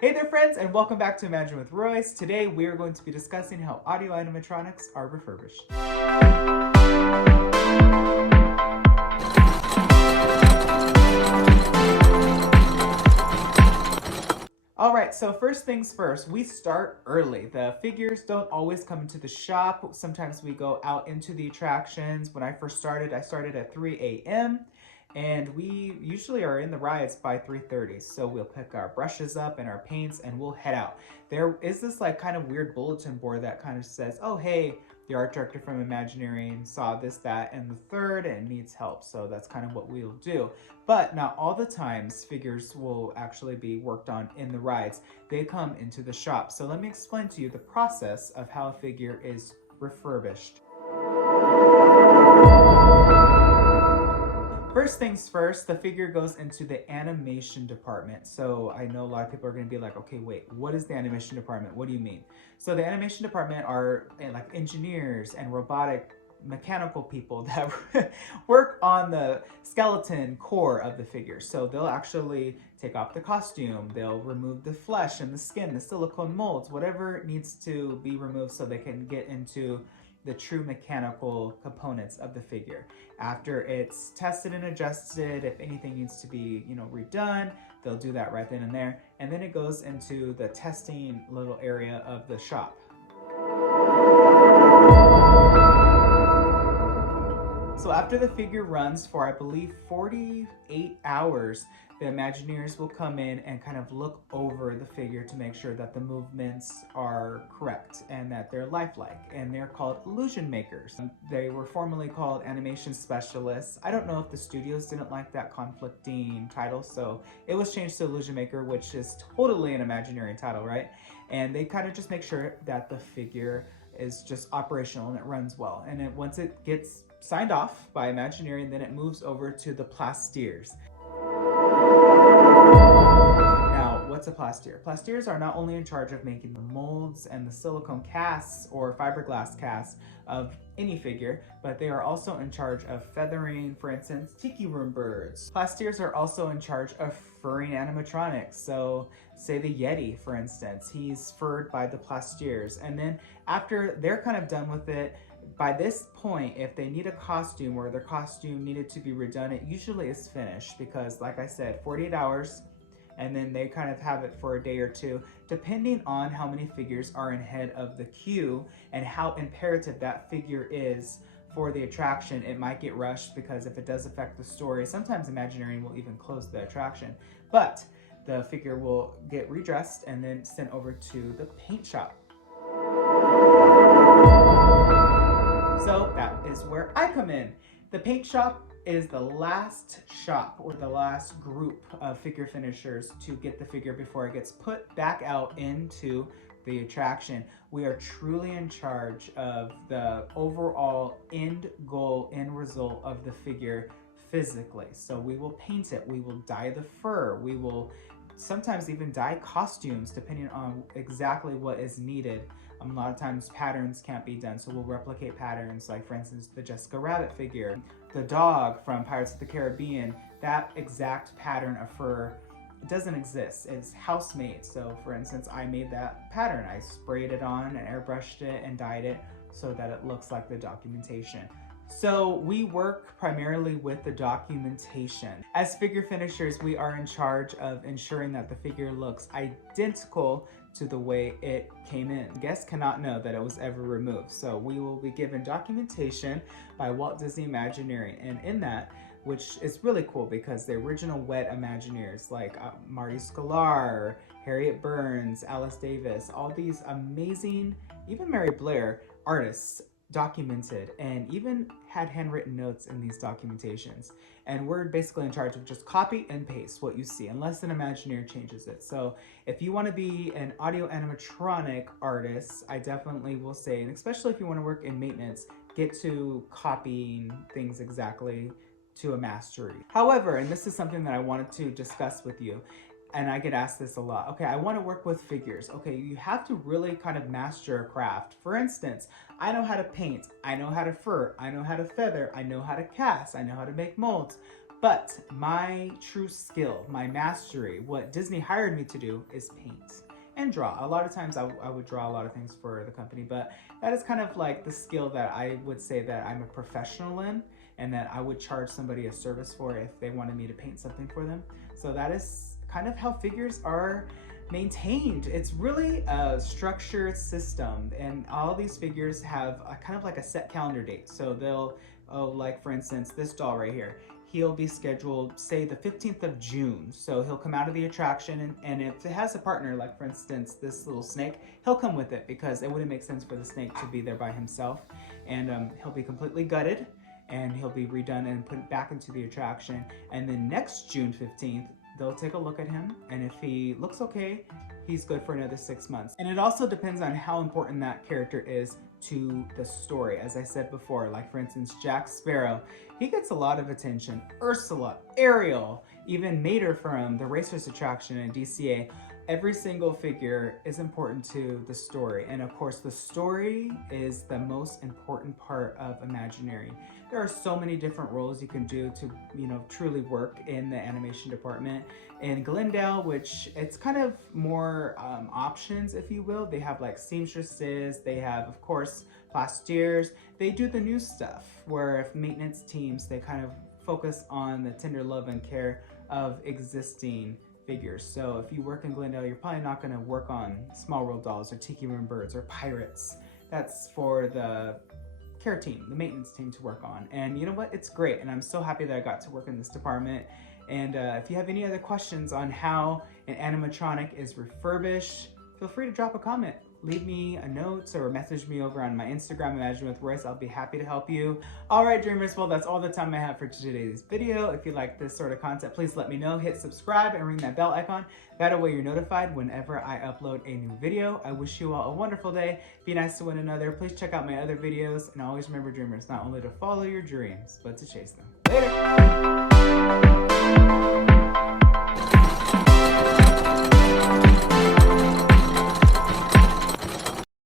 Hey there friends, and welcome back to Imagine with Royce. Today we are going to be discussing how audio animatronics are refurbished. Alright, so first things first, we start early. The figures don't always come into the shop. Sometimes we go out into the attractions. When I first started, I started at 3 a.m. and we usually are in the rides by 3:30. So we'll pick our brushes up and our paints and we'll head out. There is this like kind of weird bulletin board that kind of says, oh hey, the art director from Imagineering saw this, that, and the third and needs help. So that's kind of what we'll do. But not all the times figures will actually be worked on in the rides. They come into the shop. So let me explain to you the process of how a figure is refurbished. First things first, the figure goes into the animation department. So I know a lot of people are going to be like, okay, wait, what is the animation department? What do you mean? So the animation department are like engineers and robotic mechanical people that work on the skeleton core of the figure. So they'll actually take off the costume, they'll remove the flesh and the skin, the silicone molds, whatever needs to be removed so they can get into the true mechanical components of the figure. After it's tested and adjusted, if anything needs to be, redone, they'll do that right then and there. And then it goes into the testing little area of the shop. So after the figure runs for, I believe, 48 hours, the Imagineers will come in and kind of look over the figure to make sure that the movements are correct and that they're lifelike. And they're called illusion makers. They were formerly called animation specialists. I don't know if the studios didn't like that conflicting title, so it was changed to illusion maker, which is totally an Imagineering title, right? And they kind of just make sure that the figure is just operational and it runs well. And then once it gets signed off by Imagineering, then it moves over to the Plasterers. Now, what's a plaster? Plasterers are not only in charge of making the molds and the silicone casts or fiberglass casts of any figure, but they are also in charge of feathering, for instance, tiki room birds. Plasterers are also in charge of furring animatronics. So say the Yeti, for instance, he's furred by the Plasterers. And then after they're kind of done with it, by this point, if they need a costume or their costume needed to be redone, it usually is finished because, like I said, 48 hours, and then they kind of have it for a day or two, depending on how many figures are ahead of the queue and how imperative that figure is for the attraction. It might get rushed because if it does affect the story, sometimes Imagineering will even close the attraction. But the figure will get redressed and then sent over to the paint shop. So that is where I come in. The paint shop is the last shop or the last group of figure finishers to get the figure before it gets put back out into the attraction. We are truly in charge of the overall end goal, end result of the figure physically. So we will paint it, we will dye the fur, we will sometimes even dye costumes depending on exactly what is needed. A lot of times patterns can't be done, so we'll replicate patterns, like for instance the Jessica Rabbit figure. The dog from Pirates of the Caribbean, that exact pattern of fur doesn't exist. It's house made. So for instance, I made that pattern. I sprayed it on and airbrushed it and dyed it so that it looks like the documentation. So we work primarily with the documentation. As figure finishers, we are in charge of ensuring that the figure looks identical to the way it came in. Guests cannot know that it was ever removed. So we will be given documentation by Walt Disney Imagineering. And in that, which is really cool because the original wet Imagineers like Marty Sklar, Harriet Burns, Alice Davis, all these amazing, even Mary Blair artists documented and even had handwritten notes in these documentations. And we're basically in charge of just copy and paste what you see unless an Imagineer changes it. So if you want to be an audio animatronic artist, I definitely will say, and especially if you want to work in maintenance, get to copying things exactly to a mastery. However, and this is something that I wanted to discuss with you, and I get asked this a lot. Okay, I want to work with figures. Okay, you have to really kind of master a craft. For instance, I know how to paint, I know how to fur, I know how to feather, I know how to cast, I know how to make molds. But my true skill, my mastery, what Disney hired me to do is paint and draw. A lot of times I would draw a lot of things for the company, but that is kind of like the skill that I would say that I'm a professional in, and that I would charge somebody a service for if they wanted me to paint something for them. So that is kind of how figures are maintained. It's really a structured system, and all these figures have a kind of like a set calendar date. So they'll, like for instance, this doll right here, he'll be scheduled, say, the 15th of June. So he'll come out of the attraction, and if it has a partner, like for instance, this little snake, he'll come with it because it wouldn't make sense for the snake to be there by himself. And he'll be completely gutted, and he'll be redone and put back into the attraction. And then next June 15th, they'll take a look at him, and if he looks okay, he's good for another 6 months. And it also depends on how important that character is to the story. As I said before, like for instance, Jack Sparrow, he gets a lot of attention. Ursula, Ariel, even Mater from the Racers attraction in DCA. Every single figure is important to the story. And of course, the story is the most important part of Imagineering. There are so many different roles you can do to, truly work in the animation department. In Glendale, which it's kind of more options, if you will. They have like seamstresses, they have, of course, Plasterers. They do the new stuff, where if maintenance teams, they kind of focus on the tender love and care of existing figures. So if you work in Glendale, you're probably not going to work on Small World dolls or Tiki Room birds or pirates. That's for the care team, the maintenance team to work on. And you know what? It's great. And I'm so happy that I got to work in this department. And if you have any other questions on how an animatronic is refurbished, feel free to drop a comment. Leave me a note or message me over on my Instagram, Imagine with Royce. I'll be happy to help you. All right, dreamers, well, that's all the time I have for today's video. If you like this sort of content, please let me know. Hit subscribe and ring that bell icon. That way you're notified whenever I upload a new video. I wish you all a wonderful day. Be nice to one another. Please check out my other videos. And always remember, dreamers, not only to follow your dreams, but to chase them. Later.